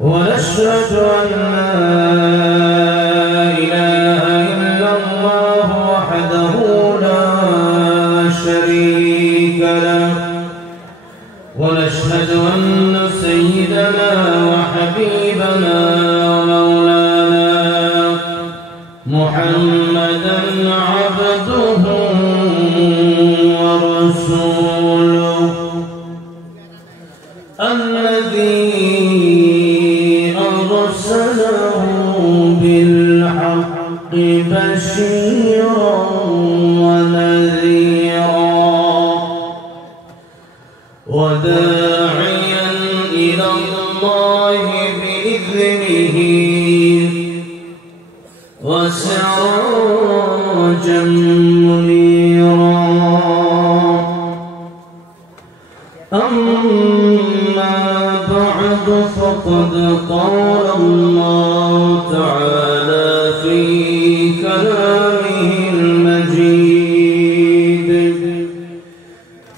ونشهد أن لا إله إلا الله وحده لا شريك له ونشهد أن سيدنا وحبيبنا ومولانا محمدا عبده ورسوله الذي أرسله بالحق بشيرا ونذيرا وداعيا إلى الله بإذنه وسراجا منيرا أما بعد فقد قال الله تعالى في كلامه المجيد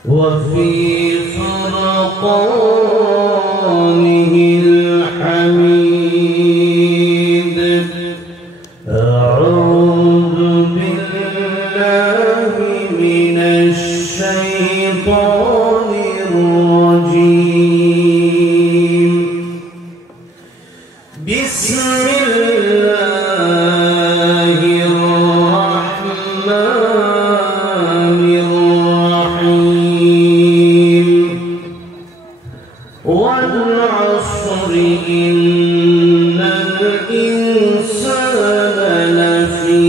وفي فرقانه الحميد أعوذ بالله من الشيطان الرجيم بسم الله الرحمن الرحيم والعصر إن الإنسان لفي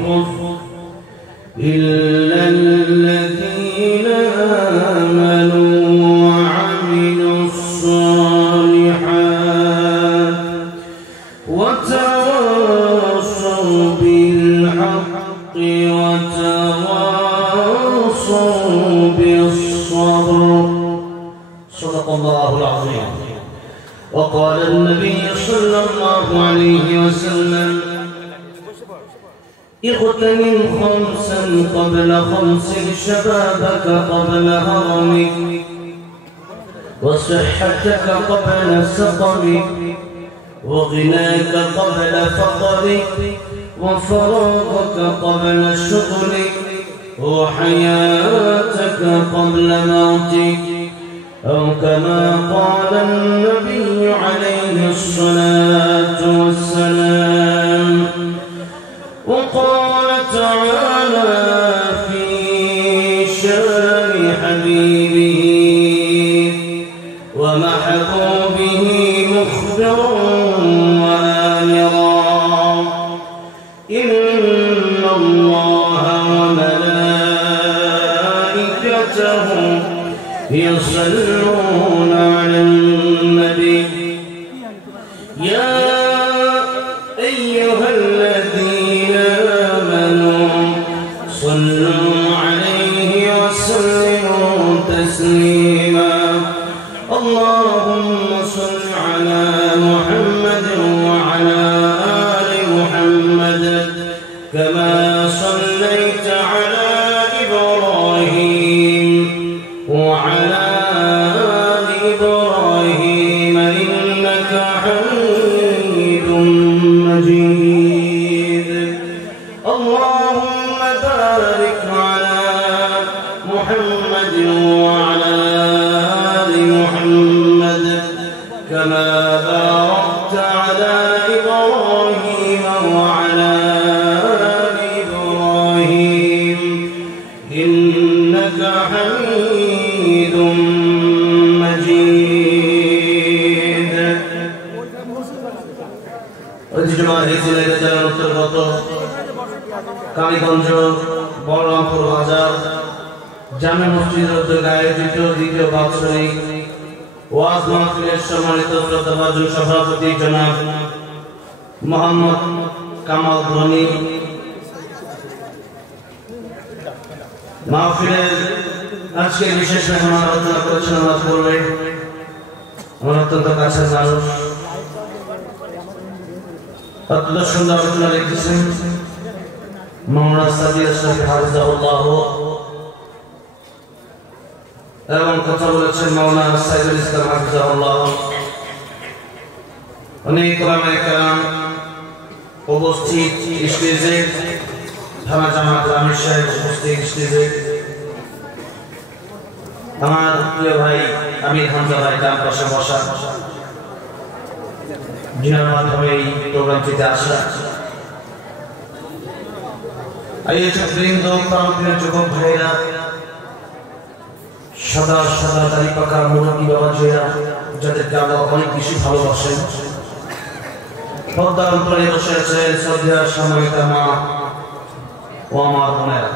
خسر إلا الذين آمنوا وعملوا الصالحات وتواصوا بالحق وتواصوا بالصبر صدق الله العظيم. وقال النبي صلى الله عليه وسلم اغتنم خمسا قبل خمس شبابك قبل هرمك وصحتك قبل سقمك وغناك قبل فقرك وفراغك قبل شغلك وحياتك قبل موتك أو كما قال النبي عليه الصلاة والسلام. وقال تعالى في شان حبيبه ومحبوبه مخبرا وآمرا إن الله وملائكته يصلون على النبي يا أيها الذين آمنوا صلوا عليه وسلموا تسليما. اللهم صل على محمد وعلى آل محمد كما صليت على إبراهيم وعلى آل إبراهيم إنك حميد مجيد. اللهم بارك على محمد وعلى آل محمد كما باركت على إبراهيم وعلى آل إبراهيم إنك حميد مجيد. ঐতিহ্যবাহী সিলেট জেলার অন্তর্গত কালীগঞ্জ বলরামপুর বাজার জামে মসজিদ উদ্যোগে আয়োজিত দ্বিতীয় বাৎসরিক ওয়াজ মাহফিলের সম্মানিত শ্রদ্ধাভাজন সভাপতি জনাব মোহাম্মদ কামাল ধনী মাহফিলের আজকে বিশেষ মেহমান আলোচনা করেছেন আল্লাহ করবে আমার অত্যন্ত কাছের মানুষ অত্যন্ত সুন্দর আলোচনা লিখেছেন মাওলানা সাদিয়া শরীফ হাফিজাহুল্লাহ এবং কথা বলেছেন মাওলানা সাইদুল ইসলাম হাফিজাহুল্লাহ অনেক ওলামায়ে কেরাম উপস্থিত স্টেজে, থানা জামাত আমির সাহেব উপস্থিত স্টেজে, আমার প্রিয় ভাই আমির হামজা ভাই ডান পাশে বসা, যিনার মাধ্যমে এই প্রোগ্রামটিতে আসা, আয়োজক বৃন্দ, প্রাণপ্রিয় যুবক ভাইরা, সদা সদা দাড়ি পাকা মুরব্বী বাবাজিরা, যাদেরকে আল্লাহ অনেক বেশি ভালোবাসেন, পর্দার উপরে বসে আছেন শ্রদ্ধার সম্মানিতা মা ও আমার বোনেরা,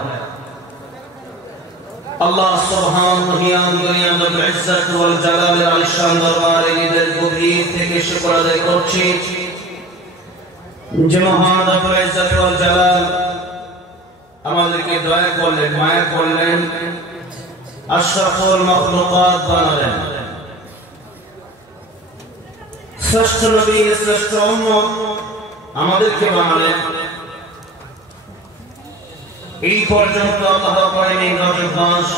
আল্লাহ সুবহানাহু ওয়া ইজ্জত ওয়াল জালালের আলিশান দরবারে নিজের গভীর থেকে শুকর আদায় করছি যে মহান রব্বুল ইজ্জত ওয়াল জালাল আমাদেরকে দয়া করলেন, মায়া করলেন, আশরাফুল মাখলুকাত বানালেন, শ্রেষ্ঠ নবী, শ্রেষ্ঠ উম্মত আমাদেরকে বানালেন। এই পর্যন্ত আল্লাহ করেন এই রজব মাস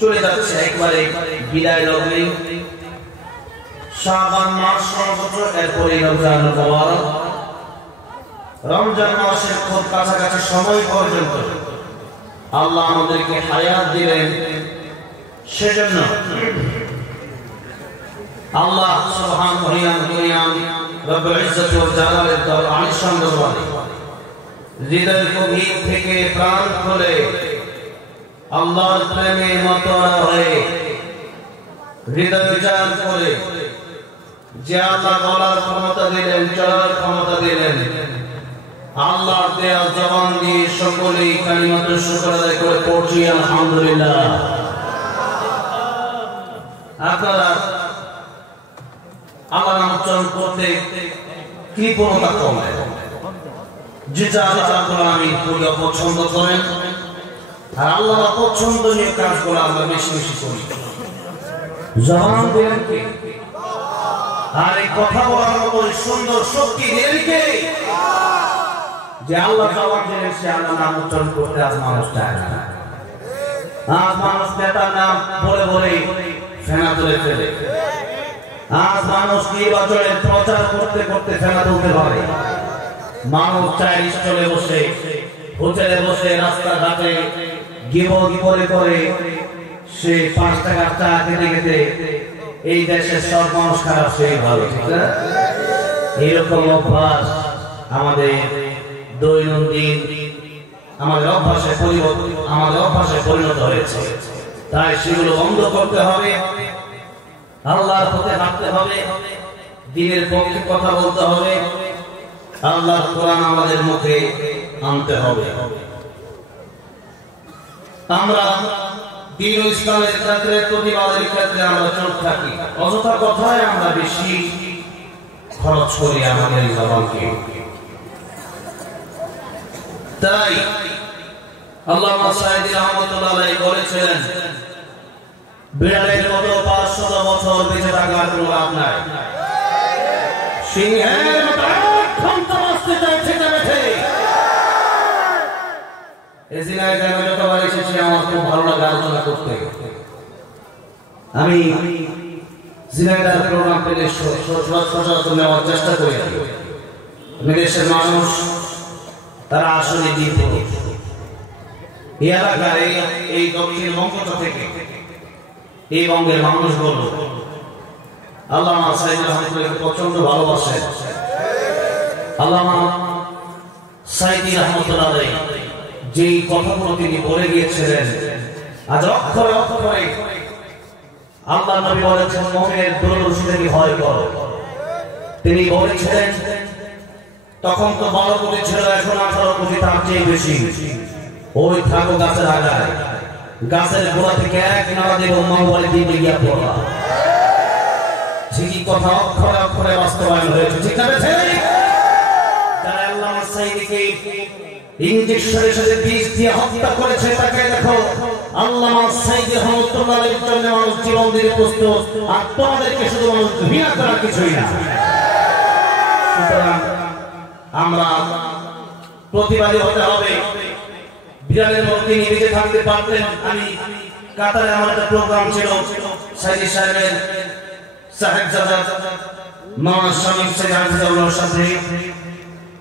চলে যাচ্ছে, একবারে বিদায় লগ্নে। শাবান মাস সর্বোচ্চ, এরপরে রমজান মুবারক। রমজান মাসের খুব কাছাকাছি সময় পর্যন্ত আল্লাহ আমাদেরকে হায়াত দিলেন। সেজন্য আল্লাহ সুবহানাহু রব্বুল ইজ্জত ওয়াল জালালের আলিশান দরবারে হৃদয় গভীর থেকে প্রাণ খুলে আল্লাহর প্রেমে মাতোয়ারা হয়ে হৃদয় উজাড় করে যে আল্লাহ বলার ক্ষমতা দিলেন, চলার ক্ষমতা দিলেন, আল্লাহ দেয়া জবান দিয়ে সকলেই কালিমাতুশ শুকর আদায় করে পড়ছি আলহামদুলিল্লাহ। আপনারা আল্লাহ নাম উচ্চারণ করতে কৃপণতা কমেন, যেটা আল্লাহ আমি খুবই অপছন্দ করেন, আর আল্লাহ অপছন্দনীয় কাজগুলো আমরা বেশি বেশি করি। জবান দিলেন কে? আর এই কথা বলার মতো সুন্দর শক্তি দিলেন কে? যে আল্লাহ জবান দিলেন, সে আল্লাহ নাম উচ্চারণ করতে আজ মানুষ চায় না। আজ মানুষ নেতার নাম বলে বলে ফেনা তুলে ফেলে। আজ মানুষ নির্বাচনের প্রচার করতে করতে ফেনা তুলতে পারে। মানুষ চায় স্টলে বসে, হোটেলে বসে, রাস্তাঘাটে গিবত করে করে সে 5 টাকার চা খেতে খেতে এই দেশের সব মানুষ খারাপ, সেই ভালো। এইরকম অভ্যাস আমাদের দৈনন্দিন আমাদের অভ্যাসে পরিণত হয়েছে। তাই সেগুলো বন্ধ করতে হবে, আল্লাহর পথে হাঁটতে হবে, দ্বীনের পক্ষে কথা বলতে হবে, আল্লাহর কোরআন আমাদের মুখে আনতে হবে। আমরা দ্বীন ইসলামের ক্ষেত্রে, প্রতিবাদের ক্ষেত্রে আমরা চুপ থাকি, অযথা কথায় আমরা বেশি খরচ করি আমাদের জবানকে। তাই আল্লামা সাঈদী রাহমাতুল্লাহ আলাইহি বলেছিলেন, বিড়ালের মতো 500 বছর বেঁচে থাকার কোনো লাভ নাই, সিংহের মতো ক্ষমতা বাঁচতে চাইছে না বেঁচে। এই জিনায় যারা যতবার এসেছে আমার খুব ভালো লাগে আলোচনা করতে। আমি জিনাইদার প্রোগ্রাম পেলে সচরাচর নেওয়ার চেষ্টা করি। দেশের মানুষ তারা আসলে দ্বীপ এই এলাকার এই দক্ষিণ বঙ্গটা থেকে এই বঙ্গের মানুষ বলল আল্লামা সাঈদী রহমাতুল্লাহকে প্রচন্ড ভালোবাসেন। আল্লামা সাঈদী রহমাতুল্লাহ যেই কথাগুলো তিনি বলে গিয়েছিলেন, আজ অক্ষরে অক্ষরে আল্লাহ নবী বলেছেন, মুমিনের দুরূহ থেকে ভয় করো। তিনি বলেছিলেন, তখন তো 12 কোটি ছিল, এখন 18 কোটি, তার চেয়ে বেশি। ওই থাকো গাছের আগায়, গাছের গোড়া থেকে এক নাড়া দেব, মা বলে দিবে গিয়া পড়া। ঠিকই কথা অক্ষরে অক্ষরে বাস্তবায়ন হয়েছে, ঠিক আছে? যারা আল্লামা সাঈদীকে ইঞ্জেকশনের সাথে বিষ দিয়ে হত্যা করেছে, তাকে দেখো আল্লামা সাঈদী রহমাতুল্লাহর জন্য মানুষ জীবন দিতে প্রস্তুত, আর তোমাদেরকে শুধু মানুষ ঘৃণা করার কিছুই না। সুতরাং আমরা প্রতিবাদী হতে হবে। বিড়ালের মতো তিনি বেঁচে থাকতে পারতেন। আমি কাতারে আমার একটা প্রোগ্রাম ছিল, সাঈদী সাহেবের সাহেবজাদা মাওলানা শামীম সাহেব হাফিজাহুল্লাহর সাথে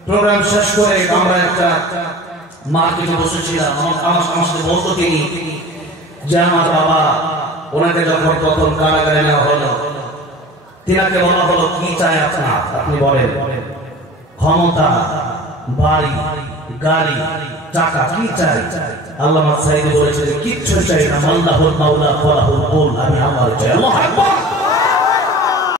প্রোগ্রাম শেষ করে আমরা একটা মার্কেটে বসেছিলাম। আমার সাথে বলতো তিনি যে আমার বাবা, ওনাকে যখন প্রথম কারাগারে নেওয়া হলো, তিনাকে বলা হলো কি চাই আপনার, আপনি বলেন। ক্ষমতা, বাড়ি, গাড়ি, টাকা, কি চাই? আল্লামা সাইদি বলেছেন কিচ্ছু চাই না, আল্লাহুল মাওলা ওয়া লাহুল কুল, আমি আল্লাহর চাই। আল্লাহু আকবার।